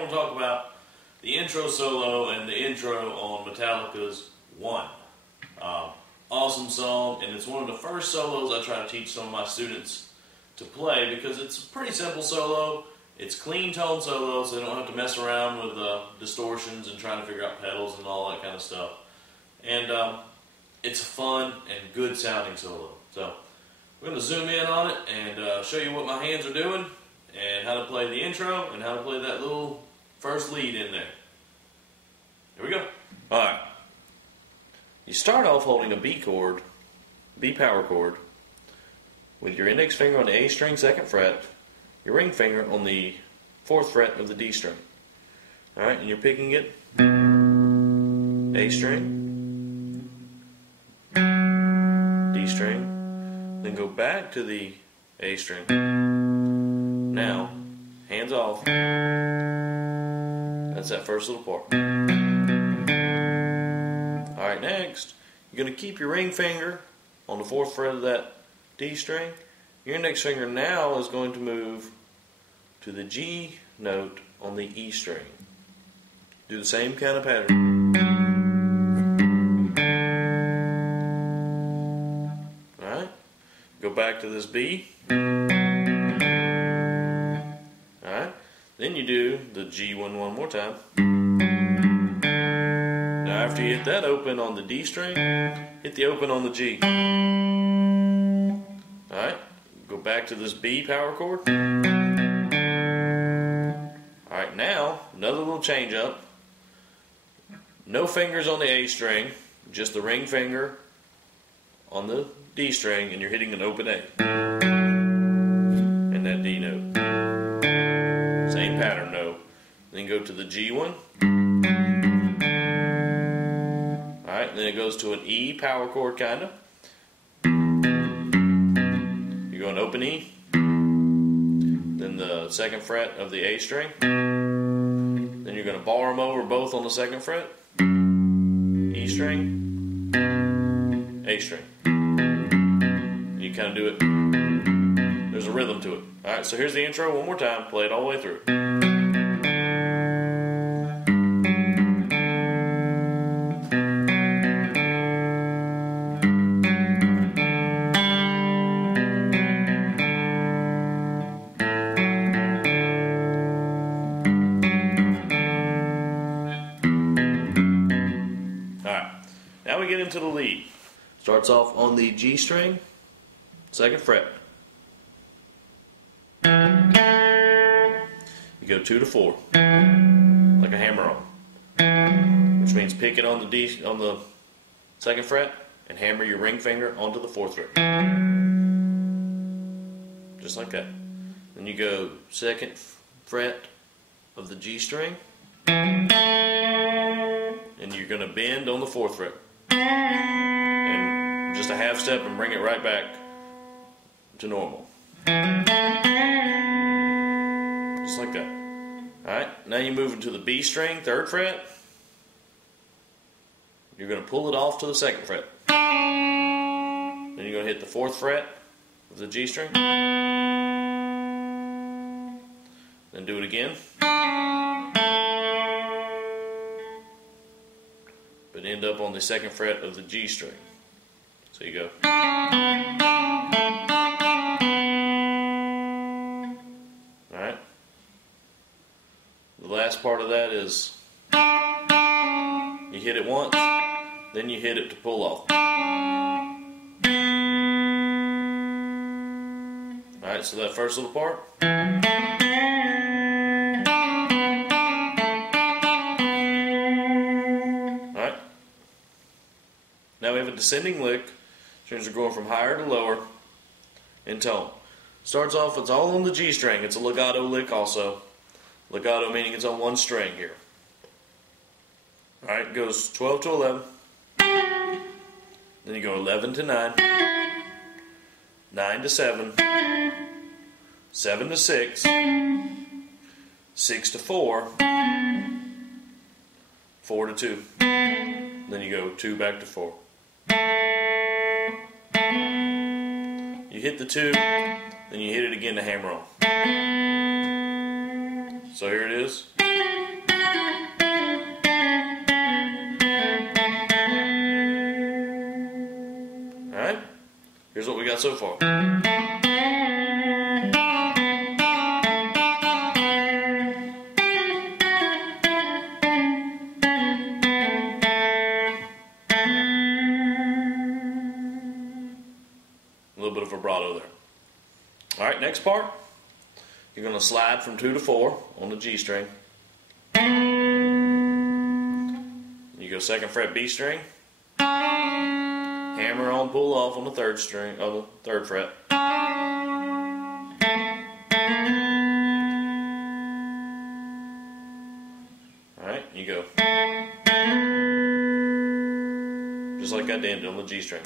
want to talk about the intro solo and the intro on Metallica's One. Awesome song, and it's one of the first solos I try to teach some of my students to play because it's a pretty simple solo. It's clean tone solo, so they don't have to mess around with distortions and trying to figure out pedals and all that kind of stuff. And it's a fun and good sounding solo. So we're going to zoom in on it and show you what my hands are doing and how to play the intro and how to play that little first lead in there. Here we go. Alright. You start off holding a B chord, B power chord, with your index finger on the A string 2nd fret, your ring finger on the 4th fret of the D string. Alright, and you're picking it A string, D string, then go back to the A string. Now, hands off. That's that first little part. Alright, next, you're going to keep your ring finger on the 4th fret of that D string. Your index finger now is going to move to the G note on the E string. Do the same kind of pattern. Alright, go back to this B. Alright, then you do the G one more time. Now after you hit that open on the D string, hit the open on the G. Alright, go back to this B power chord. Alright, now another little change up. No fingers on the A string, just the ring finger on the D string, and you're hitting an open A. And that D note. Same pattern though. Then go to the G one. Alright, then it goes to an E power chord kinda. You're going open E. Then the 2nd fret of the A string. Then you're going to bar them over both on the 2nd fret. E string, A string. And you kind of do it. There's a rhythm to it. Alright, so here's the intro one more time. Play it all the way through. Now we get into the lead. Starts off on the G string, 2nd fret. You go 2 to 4, like a hammer on, which means pick it on the D on the 2nd fret and hammer your ring finger onto the 4th fret, just like that. Then you go 2nd fret of the G string, and you're going to bend on the 4th fret. And just a half step and bring it right back to normal. Just like that. Alright, now you move into the B string, 3rd fret. You're going to pull it off to the 2nd fret. Then you're going to hit the 4th fret of the G string. Then do it again. But end up on the 2nd fret of the G string. So you go. Alright. The last part of that is you hit it once, then you hit it to pull off. Alright, so that first little part. Now we have a descending lick. Strings are going from higher to lower in tone. Starts off, it's all on the G string. It's a legato lick also. Legato meaning it's on one string here. Alright, it goes 12 to 11. Then you go 11 to 9. 9 to 7. 7 to 6. 6 to 4. 4 to 2. Then you go 2 back to 4. You hit the 2, then you hit it again to hammer on. So here it is. right so far. A little bit of vibrato there. Alright, next part. You're going to slide from 2 to 4 on the G string. You go 2nd fret B string. Hammer on, pull off on the 3rd string, the 3rd fret. Alright, you go. Just like I did on the G string.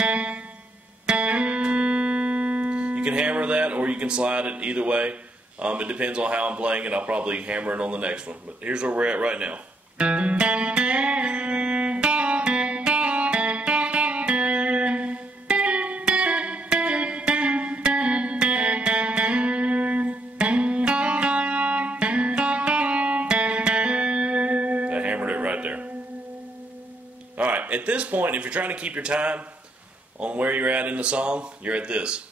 You can hammer that or you can slide it, either way. It depends on how I'm playing it. I'll probably hammer it on the next one. But here's where we're at right now. I hammered it right there. Alright, at this point, if you're trying to keep your time on where you're at in the song, you're at this.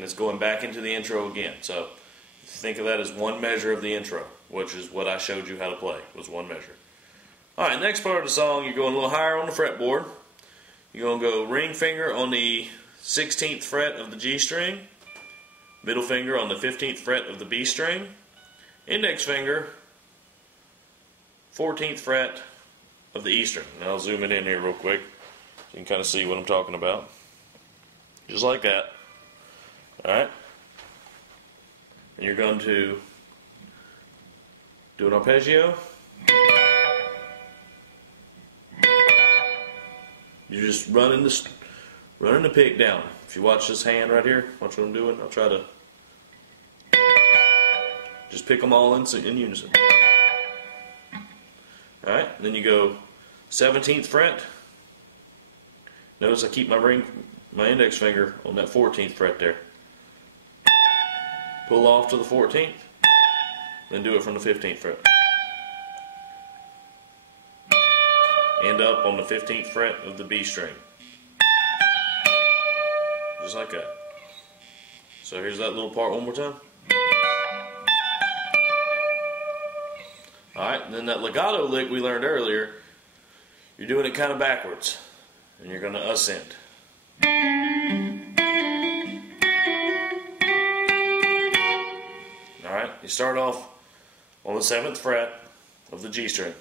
It's going back into the intro again. So think of that as one measure of the intro, which is what I showed you how to play, was one measure. Alright, next part of the song, you're going a little higher on the fretboard. You're going to go ring finger on the 16th fret of the G string, middle finger on the 15th fret of the B string, index finger, 14th fret of the E string. Now I'll zoom it in here real quick so you can kind of see what I'm talking about. Just like that. Alright, and you're going to do an arpeggio. You're just running the pick down. If you watch this hand right here, watch what I'm doing. I'll try to just pick them all in unison. Alright, then you go 17th fret. Notice I keep my index finger on that 14th fret there. Pull off to the 14th, then do it from the 15th fret. End up on the 15th fret of the B string. Just like that. So here's that little part one more time. Alright, and then that legato lick we learned earlier, you're doing it kind of backwards. And you're going to ascend. Alright, you start off on the 7th fret of the G string.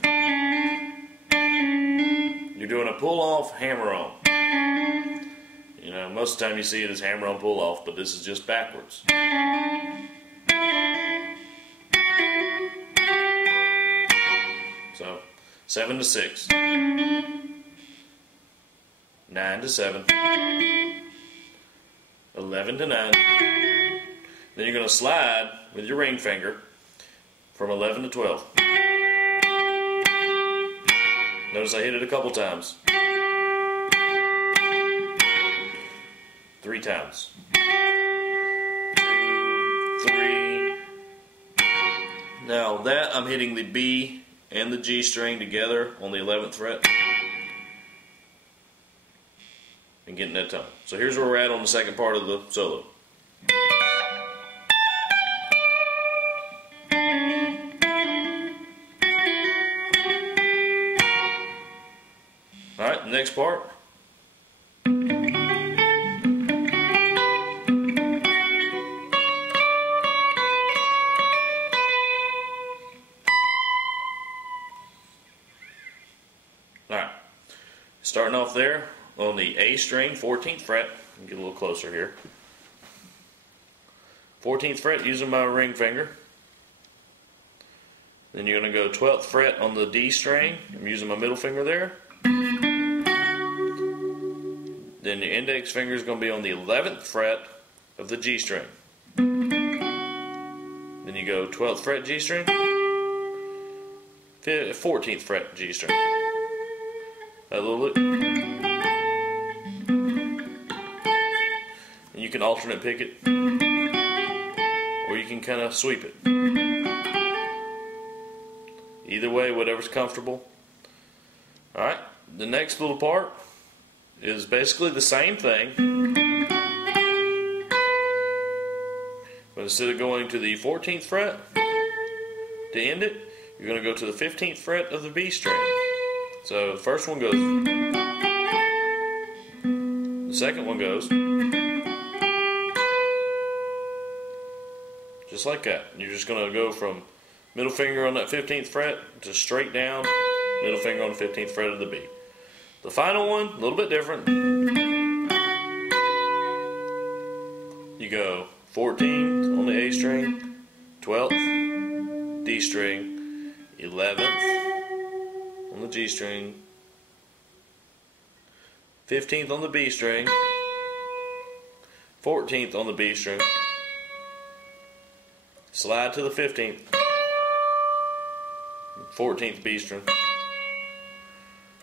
You're doing a pull off, hammer on. You know, most of the time you see it as hammer on, pull off, but this is just backwards. So, 7 to 6, 9 to 7, 11 to 9. Then you're going to slide with your ring finger from 11 to 12. Notice I hit it a couple times. 3 times. 2, 3. Now that I'm hitting the B and the G string together on the 11th fret and getting that tone. So here's where we're at on the second part of the solo. Alright, the next part. Alright, starting off there on the A string, 14th fret. Get a little closer here. 14th fret using my ring finger. Then you're going to go 12th fret on the D string. I'm using my middle finger there. Then your index finger is going to be on the 11th fret of the G string. Then you go 12th fret G string, 14th fret G string. That little loop. And you can alternate pick it, or you can kind of sweep it. Either way, whatever's comfortable. Alright, the next little part is basically the same thing, but instead of going to the 14th fret to end it, you're going to go to the 15th fret of the B string. So the first one goes, the second one goes, just like that. You're just going to go from middle finger on that 15th fret to straight down, middle finger on the 15th fret of the B. The final one, a little bit different. You go 14th on the A string, 12th, D string, 11th on the G string, 15th on the B string, 14th on the B string, slide to the 15th, 14th B string,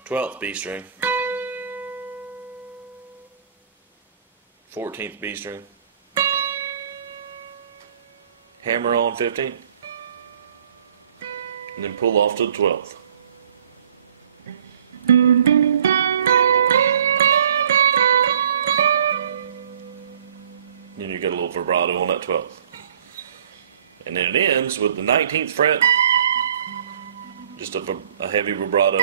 12th B string, 14th B string, hammer on 15th, and then pull off to the 12th. Then you get a little vibrato on that 12th. And then it ends with the 19th fret, just a heavy vibrato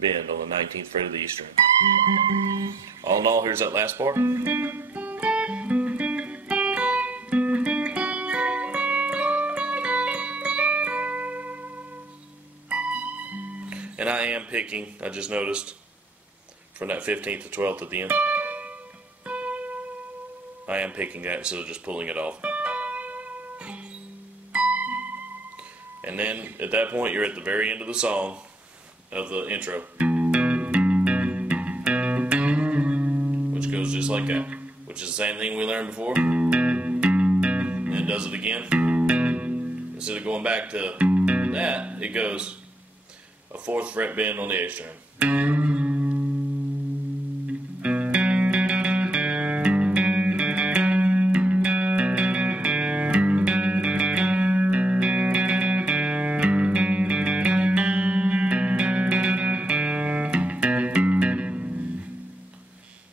bend on the 19th fret of the E string. All in all, here's that last part. And I am picking, I just noticed, from that 15th to 12th at the end. I am picking that instead of just pulling it off. And then at that point you're at the very end of the song, of the intro, which goes just like that, which is the same thing we learned before. And it does it again. Instead of going back to that, it goes a 4th fret bend on the A string.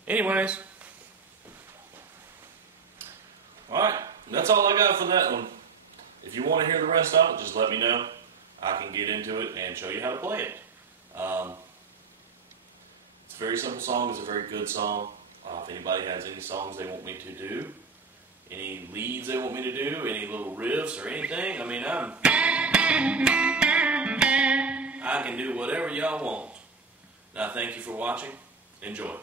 Anyways, alright, that's all I got for that one. If you want to hear the rest of it, just let me know. I can get into it and show you how to play it. It's a very simple song. It's a very good song. If anybody has any songs they want me to do, any leads they want me to do, any little riffs or anything, I mean, I can do whatever y'all want. Now, thank you for watching. Enjoy.